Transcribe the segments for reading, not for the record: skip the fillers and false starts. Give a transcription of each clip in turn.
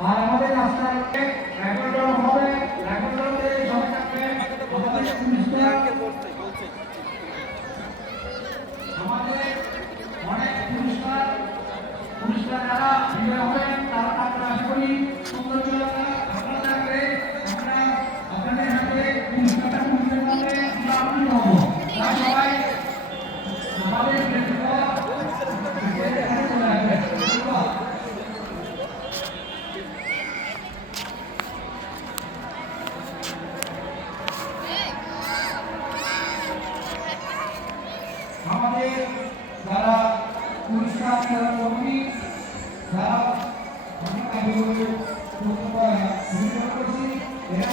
আর আমাদের রাস্তায় এখন হবে এখন সবাই থাকবে আমাদের আমাদের অনেক পুরস্কার যারা বিজয় হবেন তারা থাকবে আশা করি সুন্দর আপনারা থাকবে আমরা আপনাদের হাতে পুরস্কারটা পুরস্কার পাবে আমরা আনন্দ হবো তাই সবাই আমাদের আমাদের যারা পুরস্কার কর্মী যারা অনেক আগে করছি এরা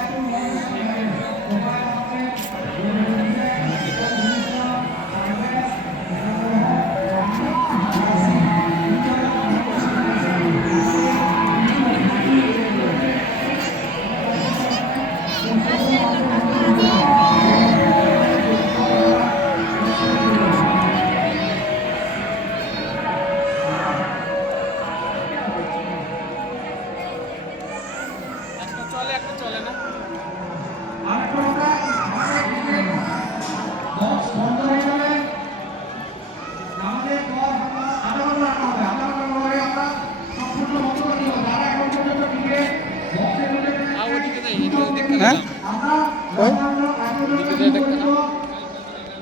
একটু চলে একটা চলে না।